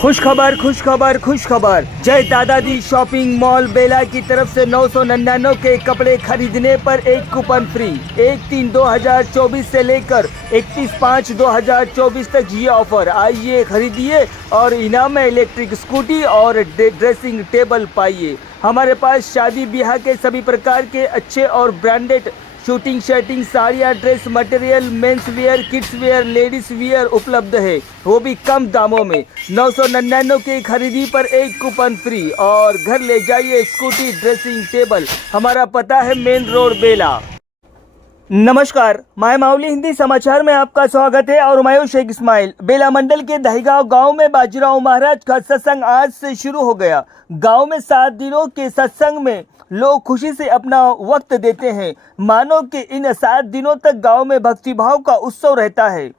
खुश खबर खुश खबर खुश खबर। जय दादाजी शॉपिंग मॉल बेला की तरफ से 999 के कपड़े खरीदने पर एक कूपन फ्री। 1/3/2024 से लेकर 31/5/2024 तक ये ऑफर। आइए खरीदिए और इनाम में इलेक्ट्रिक स्कूटी और ड्रेसिंग टेबल पाइए। हमारे पास शादी ब्याह के सभी प्रकार के अच्छे और ब्रांडेड शूटिंग शर्टिंग साड़ियाँ, dress material, men's wear, kids wear, ladies wear उपलब्ध है, वो भी कम दामों में। 999 की खरीदी पर एक कूपन फ्री और घर ले जाइए स्कूटी ड्रेसिंग टेबल। हमारा पता है मेन रोड बेला। नमस्कार, माय माउली हिंदी समाचार में आपका स्वागत है और मैं शेख इस्माइल। बेला मंडल के दहीगांव गांव में बाजीराव महाराज का सत्संग आज से शुरू हो गया। गांव में 7 दिनों के सत्संग में लोग खुशी से अपना वक्त देते हैं। मानो कि इन 7 दिनों तक गांव में भक्तिभाव का उत्सव रहता है।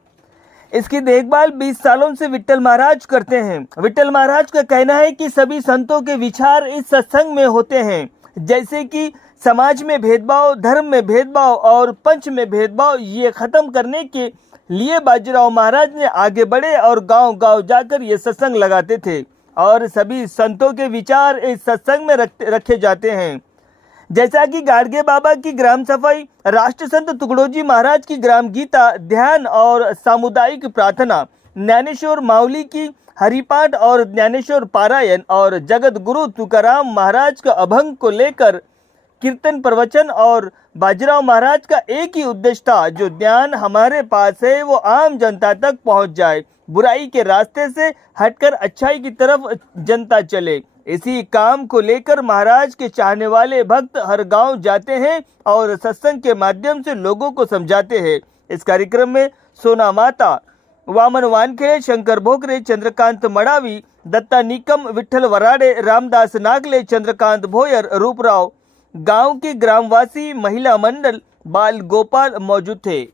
इसकी देखभाल 20 सालों से विट्ठल महाराज करते हैं। विट्ठल महाराज का कहना है कि सभी संतों के विचार इस सत्संग में होते हैं, जैसे कि समाज में भेदभाव, धर्म में भेदभाव और पंच में भेदभाव, ये खत्म करने के लिए बाजीराव महाराज ने आगे बढ़े और गांव गांव जाकर ये सत्संग लगाते थे और सभी संतों के विचार इस सत्संग में रखे जाते हैं, जैसा कि गाड़गे बाबा की ग्राम सफाई, राष्ट्र संत तुकडोजी महाराज की ग्राम गीता, ध्यान और सामुदायिक प्रार्थना, ज्ञानेश्वर माउली की हरिपाठ और ज्ञानेश्वर पारायण और जगत गुरु तुकाराम महाराज का अभंग को लेकर कीर्तन प्रवचन। और बाजीराव महाराज का एक ही उद्देश्य था, जो ज्ञान हमारे पास है वो आम जनता तक पहुंच जाए, बुराई के रास्ते से हटकर अच्छाई की तरफ जनता चले। इसी काम को लेकर महाराज के चाहने वाले भक्त हर गांव जाते हैं और सत्संग के माध्यम से लोगों को समझाते हैं। इस कार्यक्रम में सोना माता, वामन वानखेड़े, शंकर भोकरे, चंद्रकांत मडावी, दत्ता निकम, विठ्ठल वराडे, रामदास नागले, चंद्रकांत भोयर, रूपराव, गांव के ग्रामवासी, महिला मंडल, बाल गोपाल मौजूद थे।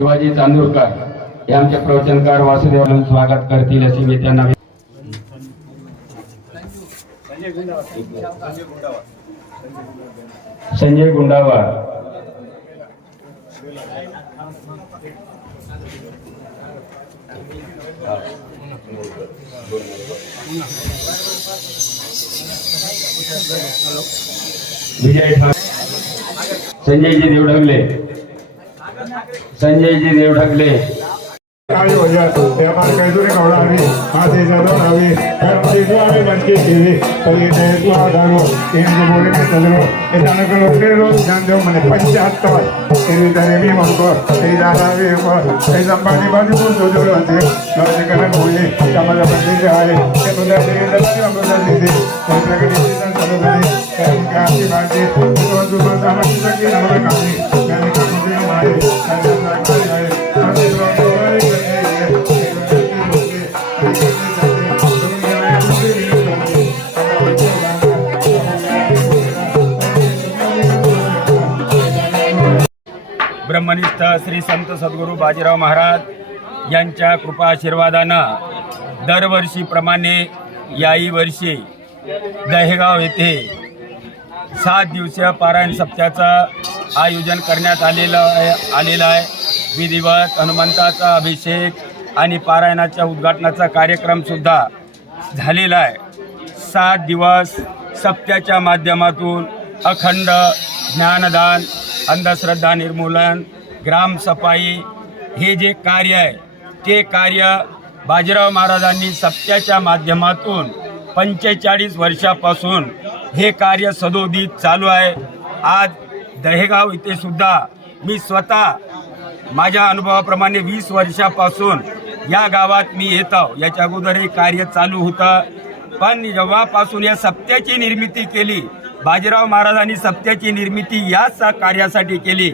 शिवाजी चांदूरकर हे आमचे प्रवचनकार वासुदेव स्वागत करतील अशी मी त्यांना संजय गुंडावर विजय ठाकरे, संजयजी देवढगले, संजयजी देवढगले, आवी हो जाए ते हमारे कैसुरी कौड़ा आवी आते जरूर आवी हर चीज़ आवी बनके टीवी कभी ने तो आधारो इन जो बोले में चलो इतना करो फिर लोग जान दो मैंने 75 तेरी तरह भी हमको तेरी दादा भी को तेरी संपादी बाजू को जो आते लोग करना बोले समाज बंदी से आए ये बंदा तेरे दर्शन हम बंदा दीजिए तेरे प्रकार डिसीजन चलो बने क्या की बात है तो जो समाज की हमारे काम मैंने काम से हमारे ब्रह्मनिष्ठ श्री संत सद्गुरू बाजीराव महाराज यांच्या कृपा आशीर्वादानं दरवर्षीप्रमाणे याही वर्षी दहेगाव येथे 7 दिवसीय पारायण सप्त्याचं आयोजन करण्यात आलेलं आहे। विधिवत हनुमंताचा अभिषेक आणि पारायणाच्या उद्घाटनाचा कार्यक्रम सुद्धा झालेला आहे। 7 दिवस सप्त्याच्या माध्यमातून अखंड ज्ञानदान, अंधश्रद्धा निर्मूलन, ग्रामसफाई हे जे कार्य आहे ते कार्य बाजीराव महाराजांनी सप्त्याच्या माध्यमातून 45 वर्षापासून हे कार्य सदोदित चालू आहे। आज दहेगाव इथे सुद्धा मी स्वतः माझ्या अनुभवाप्रमाणे 20 वर्षापासून या गावात मी येतो। याच्या अगोदर हे कार्य चालू होतं, पण जेव्हापासून या सप्त्याची निर्मिती केली बाजीराव महाराजांनी सत्याची निर्मिती याच कार्यासाठी केली.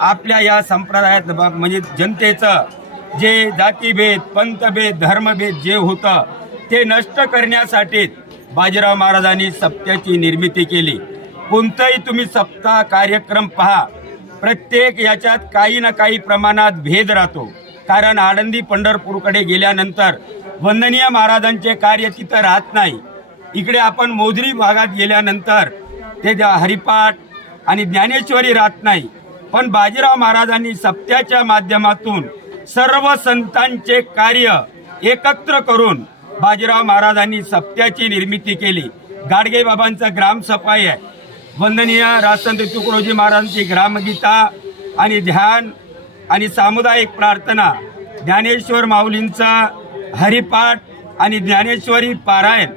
आपल्या या संप्रदायात म्हणजे जनतेचं जे जातीभेद, पंथभेद, धर्मभेद जे होतं ते नष्ट करण्यासाठी बाजीराव महाराजांनी सप्त्याची निर्मिती केली. कोणताही तुम्ही सप्ताह कार्यक्रम पहा, प्रत्येक याच्यात काही ना काही प्रमाणात भेद राहतो. कारण आळंदी पंढरपूरकडे गेल्यानंतर वंदनीय महाराजांचे कार्य तिथं राहत नाही. इकडे आपण मोजरी भागात गेल्यानंतर ते हरिपाठ आणि ज्ञानेश्वरी राहत नाही. पण बाजीराव महाराजांनी सप्त्याच्या माध्यमातून सर्व संतांचे कार्य एकत्र करून बाजीराव महाराजांनी सप्त्याची निर्मिती केली. गाडगे बाबांचा ग्रामसफाई आहे, वंदनीय राजसंत तुकडोजी महाराजांची ग्रामगीता आणि ध्यान आणि सामुदायिक प्रार्थना, ज्ञानेश्वर माऊलींचा हरिपाठ आणि ज्ञानेश्वरी पारायण,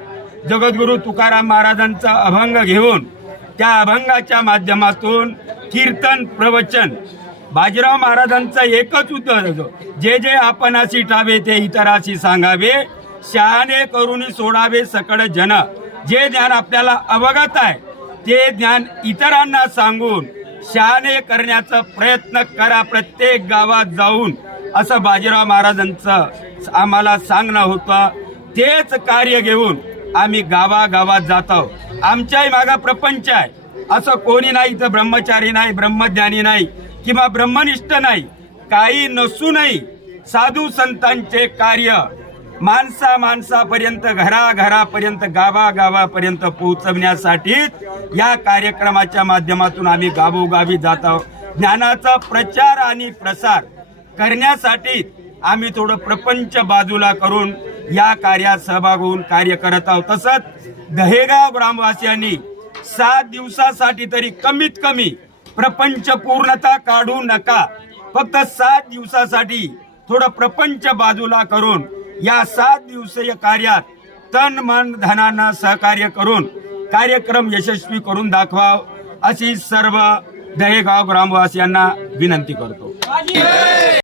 जगद्गुरू तुकाराम महाराजांचा अभंग घेऊन त्या अभंगाच्या माध्यमातून कीर्तन, प्रवचन. बाजीराव महाराजांचा एकच उद्देश होतो, जे जे आपणाशी ठावे ते इतराशी सांगावे, शहाणे करुणी सोडावे सकळ जन. जे ज्ञान आपल्याला अवगत आहे ते ज्ञान इतरांना सांगून शहाणे करण्याचा प्रयत्न करा प्रत्येक गावात जाऊन, असं बाजीराव महाराजांचं आम्हाला सांगणं होतं. तेच कार्य घेऊन आम्ही गावागावात जातो. आमच्याही मागा प्रपंच आहे, असं कोणी नाही तर ब्रह्मचारी नाही, ब्रह्मज्ञानी नाही किंवा ब्रह्मनिष्ठ नाही, काही नसूनही साधू संतांचे कार्य माणसापर्यंत, घराघरापर्यंत, गावागावापर्यंत पोहोचवण्यासाठी या कार्यक्रमाच्या माध्यमातून आम्ही गावोगावी जात आहोत. ज्ञानाचा प्रचार आणि प्रसार करण्यासाठी आम्ही थोडं प्रपंच बाजूला करून या कार्यात सहभाग होऊन कार्य करत आहोत. तसंच दहेगाव ग्रामवासियांनी 7 दिवसासाठी तरी कमीत कमी प्रपंच पूर्णता काढू नका, फक्त 7 दिवसासाठी थोडं प्रपंच बाजूला करून या 7 दिवसीय कार्यात तन मन धनानं सहकार्य करून कार्यक्रम यशस्वी करून दाखवाव, अशी सर्व दहेगाव ग्रामवासियांना विनंती करतो.